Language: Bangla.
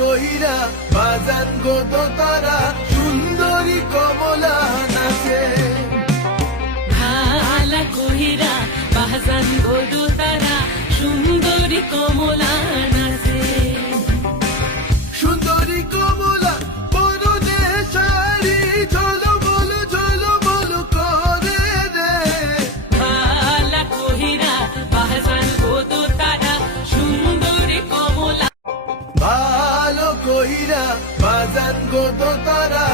কইরা বাজান গো দোতারা সুন্দরী কমলা নাচে। ভালা কহিরা বাজান গো দোতারা সুন্দরী কমলা নাচে। সুন্দরী কমলা পরনে শাড়ি ঝলমল করে রে। ভালা কহিরা বাজান গো দোতারা সুন্দরী কমলা। ভালো কইরা বাজান গো দোতারা